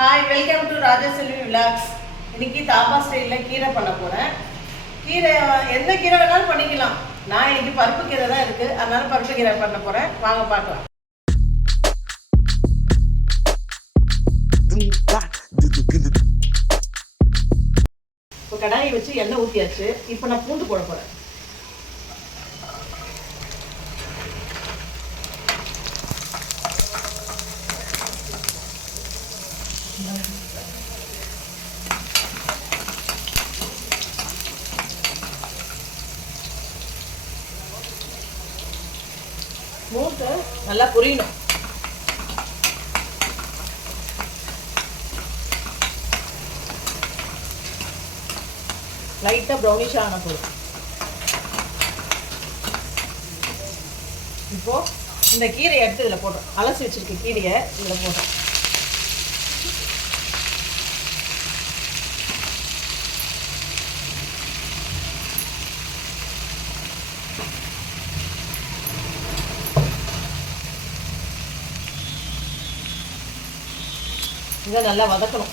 Hi, welcome to Rajaselvi vlogs. இன்னைக்கு தாபா ஸ்டைலில் கீரை பண்ண போகிறேன். கீரை எந்த கீரை வேணாலும் பண்ணிக்கலாம். நான் இன்னைக்கு பருப்பு கீரை தான் இருக்குது, அதனால பருப்பு கீரை பண்ண போகிறேன். வாங்க பார்க்கலாம். இப்போ கடாயை வச்சு எண்ணெய் ஊற்றியாச்சு. இப்போ நான் பூண்டு போட போகிறேன். மூட்டை நல்லா புரியணும். லைட்டாக ப்ரௌனிஷாக ஆன போதும். இப்போ இந்த கீரையை எடுத்து இதில் போடுறோம். அலசி வச்சிருக்க கீரையை இதில் போடுறோம். இதை நல்லா வதக்கணும்.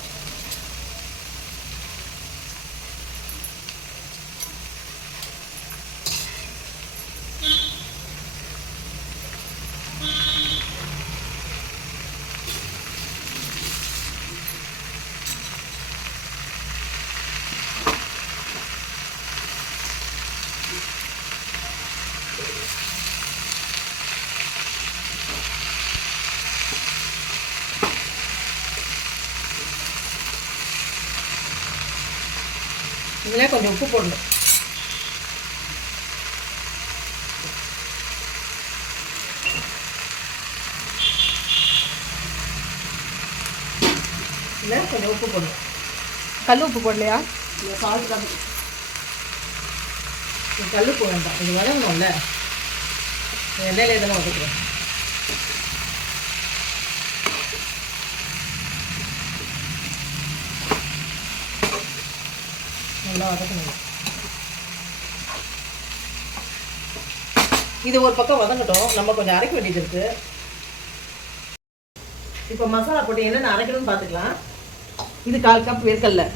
இதில் கொஞ்சம் உப்பு போடணும். இதில் கொஞ்சம் உப்பு போடணும். கல் உப்பு போடலையா? இல்லை, சால்ட் தான். கல் உப்பு வேண்டாம். இது வதங்கணும்ல, எண்ணெயில் இதெல்லாம் வதக்குறேன். நல்லா வதக்கணும். இது ஒரு பக்கம் வதங்கட்டும். நம்ம கொஞ்சம் அரைக்க வேண்டியது இருக்கு. இப்போ மசாலா போட்டு என்னென்ன அரைக்கணும்னு பார்த்துக்கலாம். இது 1/4 கப் வேர்க்கடலை,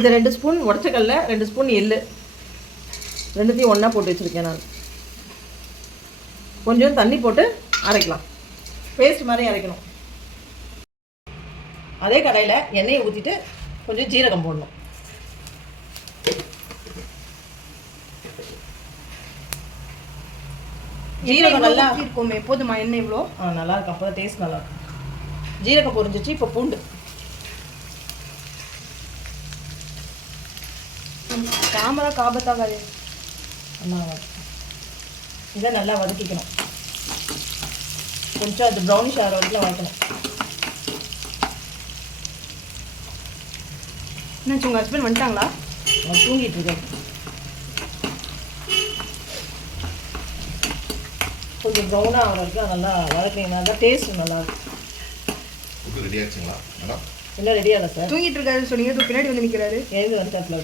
இது 2 ஸ்பூன் உடச்சக்கடலை, 2 ஸ்பூன் எள்ளு, ரெண்டுத்தையும் ஒன்றா போட்டு வச்சுருக்கேன் நான். கொஞ்சம் தண்ணி போட்டு அரைக்கலாம். பேஸ்ட் மாதிரி அரைக்கணும். அதே கடாயில் எண்ணெயை ஊற்றிட்டு கொஞ்சம் ஜீரகம் போடணும். ஜீரகம் நல்லா இருக்குமே. போதுமா எண்ணெய் இவ்வளோ? நல்லா இருக்கும். அப்போ தான் டேஸ்ட் நல்லா இருக்கும். ஜீரகம் பொரிஞ்சிச்சு. இப்போ பூண்டு, கேமரா காபத்தாகாது. இதை நல்லா வதக்கிக்கணும். கொஞ்சம் அது ப்ரௌனிஷ் ஆகிற வரைக்கும் வதக்கணும். என்னாச்சு, உங்கள் ஹஸ்பண்ட் வந்துட்டாங்களா? அவன் தூங்கிட்டு இருக்கேன். கொஞ்சம் ப்ரௌனாக ஆகிற வரைக்கும் நல்லா வதக்கிங்கன்னா தான் டேஸ்ட் நல்லாயிருக்கும். ரெடி ஆச்சுங்களா மேடம்? இன்னும் ரெடியாக சார். தூங்கிட்டு இருக்காரு சொன்னீங்க, பின்னாடி வந்து நிற்கிறாரு. எழுந்து வந்துட்டாப்ல.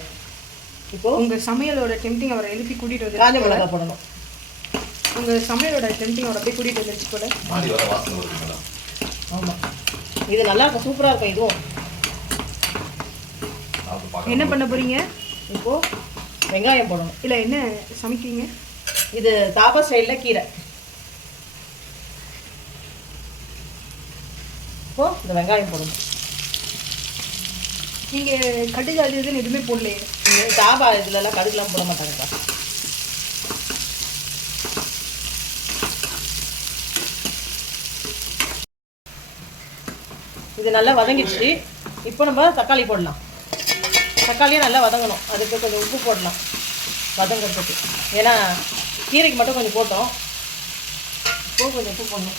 இப்போ உங்கள் சமையலோட டெம்டிங் அவரை எழுப்பி கூட்டிகிட்டு வந்து காஞ்ச மிளகாய் போடணும். உங்கள் சமையலோட டெம்டிங் அவரை போய் கூட்டிகிட்டு வந்துருச்சு போல. மாடி வர வாசனை வருது மேடம். ஆமாம், இது நல்லா இருக்கும். சூப்பராக இருக்கும். இதுவும் என்ன பண்ண போகிறீங்க? இப்போது வெங்காயம் போடணும். இல்லை, என்ன சமைக்கிறீங்க? இது தாபா ஸ்டைலில் கீரை. இப்போது இந்த வெங்காயம் போடணும். நீங்கள் கடுகு அது இதுன்னு எதுவுமே போடலையே. தாபா இதுலலாம் கடுகுலாம் போட மாட்டாங்கக்கா. இது நல்லா வதங்கிடுச்சு. இப்போ நம்ம தக்காளி போடலாம். தக்காளியும் நல்லா வதங்கணும். அதுக்கு கொஞ்சம் உப்பு போடலாம் வதங்கிறதுக்கு. ஏன்னா கீரைக்கு மட்டும் கொஞ்சம் போட்டோம். இப்போ கொஞ்சம் உப்பு போடணும்.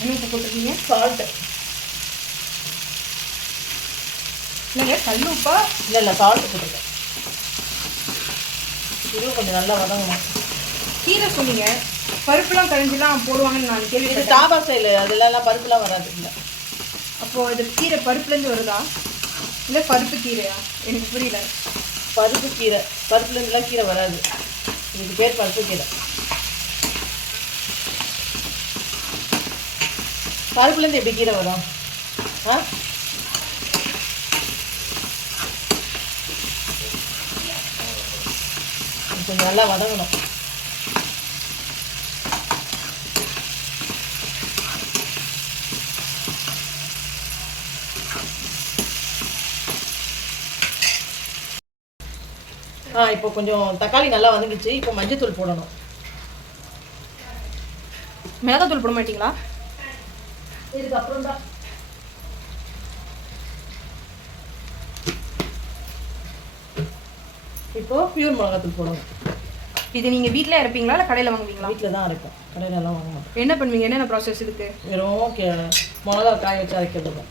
என்ன உப்பு போட்டிருக்கீங்க? சால்ட்டு. இல்லைங்க, கல் உப்பா? இல்லை, சால்ட்டு போட்டுருக்கேன். இதுவும் கொஞ்சம் நல்லா வதங்கணும். கீரை சொன்னீங்க, பருப்புலாம் கரைஞ்சிலாம் போடுவாங்கன்னு நான் கேள்வி. இது தாபா ஸ்டைல், அதெல்லாம் பருப்புலாம் வராது. இல்லை, அப்போது இது கீரை பருப்புலேருந்து வருதா? இல்லை பருப்பு கீரையா? எனக்கு புரியல. பருப்பு கீரை, பருப்புலேருந்துலாம் கீரை வராது, இதுக்கு பேர் பருப்பு கீரை. பருப்புலேருந்து எப்படி கீரை வரும்? ஆ, கொஞ்சம் நல்லா வதங்கணும். இப்போ கொஞ்சம் தக்காளி நல்லா வதங்கிச்சு. இப்போ மஞ்சத்தூள் போடணும். மிளகாத்தூள் போட மாட்டீங்களா? இதுக்கப்புறம் தான் இப்போ பியூர் மிளகாத்தூள் போடணும். இது நீங்கள் வீட்டில் அரைப்பீங்களா இல்லை கடையில் வாங்குவீங்களா? வீட்டில் தான் அரைப்போம், கடையிலலாம் வாங்க மாட்டோம். என்ன பண்ணுவீங்க? என்னென்ன ப்ராசஸ் இதுக்கு? வெறும் மிளகா காய வச்சு அரைக்கிறது தான்.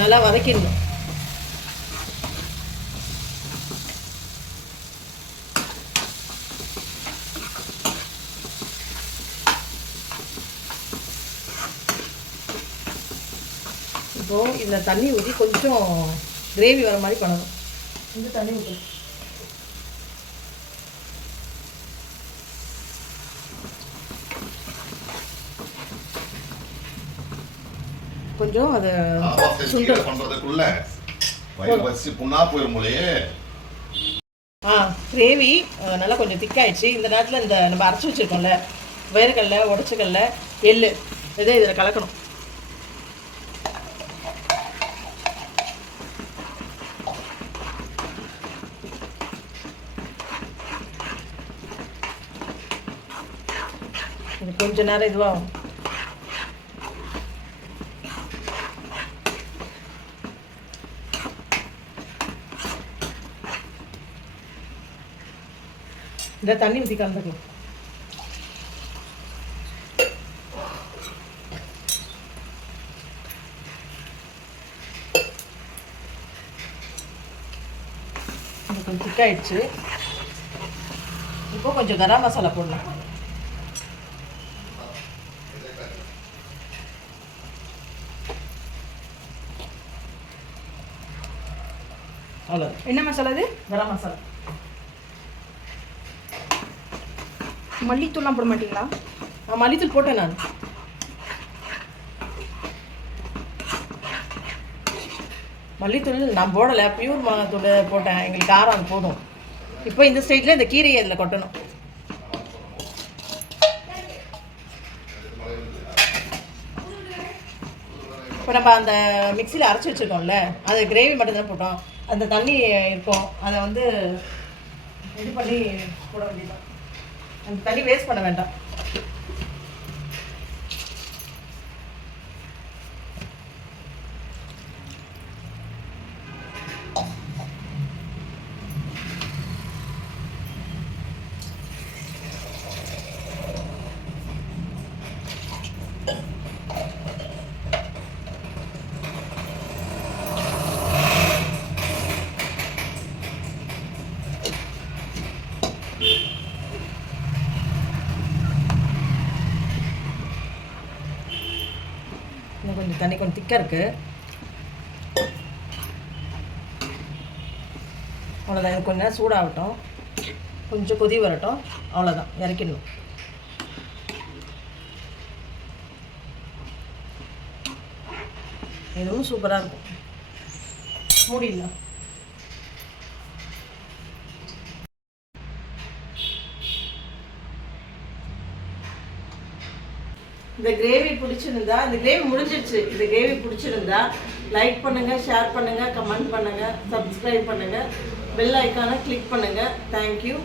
நல்லா வதக்கிடணும். இப்போது இதில் தண்ணி ஊற்றி கொஞ்சம் கிரேவி வர மாதிரி பண்ணணும். இந்த தண்ணி ஊற்றி கொஞ்சம் அதை கீரை பண்றதுக்குள்ள வயிறு பசி புண்ணா போயிடும் போலயே. கிரேவி நல்லா கொஞ்சம் திக்காயிடுச்சு. இந்த நேரத்தில் இந்த நம்ம அரைச்சி வச்சுருக்கோம்ல வேர்க்கடலை, உடச்சக்கடலை, எள்ளு, இதை இதில் கலக்கணும். இது கொஞ்ச நேரம் இதுவாகும். இந்த தண்ணி ஊற்றி கலந்துக்கலாம். கொஞ்சம் திக்காயிடுச்சு. இப்போ கொஞ்சம் கரம் மசாலா போடலாம். அவ்வளோ. என்ன மசாலா இது? கரம் மசாலா. மல்லித்தூள்லாம் போட மாட்டீங்களா? மல்லித்தூள் போட்டேன் நான். மல்லித்தூள் நான் போடலை, பியூர் மிளகாத்தூள் போட்டேன். எங்களுக்கு காரம் அது போதும். இப்போ இந்த ஸ்டேஜில் இந்த கீரையை அதில் கொட்டணும். இப்போ நம்ம அந்த மிக்சியில் அரைச்சி வச்சுருக்கோம்ல, அது கிரேவி மட்டும் தான் போட்டோம். அந்த தண்ணி இருக்கும், அதை வந்து இது பண்ணி போட வேண்டியதான். அந்த தண்ணி வேஸ்ட் பண்ண வேண்டாம். இன்னும் கொஞ்சம் தண்ணி கொஞ்சம் திக்காக இருக்குது. அவ்வளோதான். இது கொஞ்சம் நேரம் சூடாகட்டும், கொஞ்சம் கொதி வரட்டும், அவ்வளோதான், இறக்கிடணும். இதுவும் சூப்பராக இருக்கும். மூடிடலாம். இந்த கிரேவி பிடிச்சிருந்தா, இந்த கிரேவி முடிஞ்சிடுச்சு. இந்த கிரேவி பிடிச்சிருந்தா லைக் பண்ணுங்கள், ஷேர் பண்ணுங்கள், கமெண்ட் பண்ணுங்கள், சப்ஸ்கிரைப் பண்ணுங்கள், பெல் ஐக்கானை கிளிக் பண்ணுங்கள். தேங்க்யூ,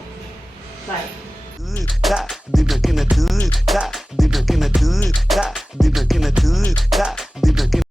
பாய்.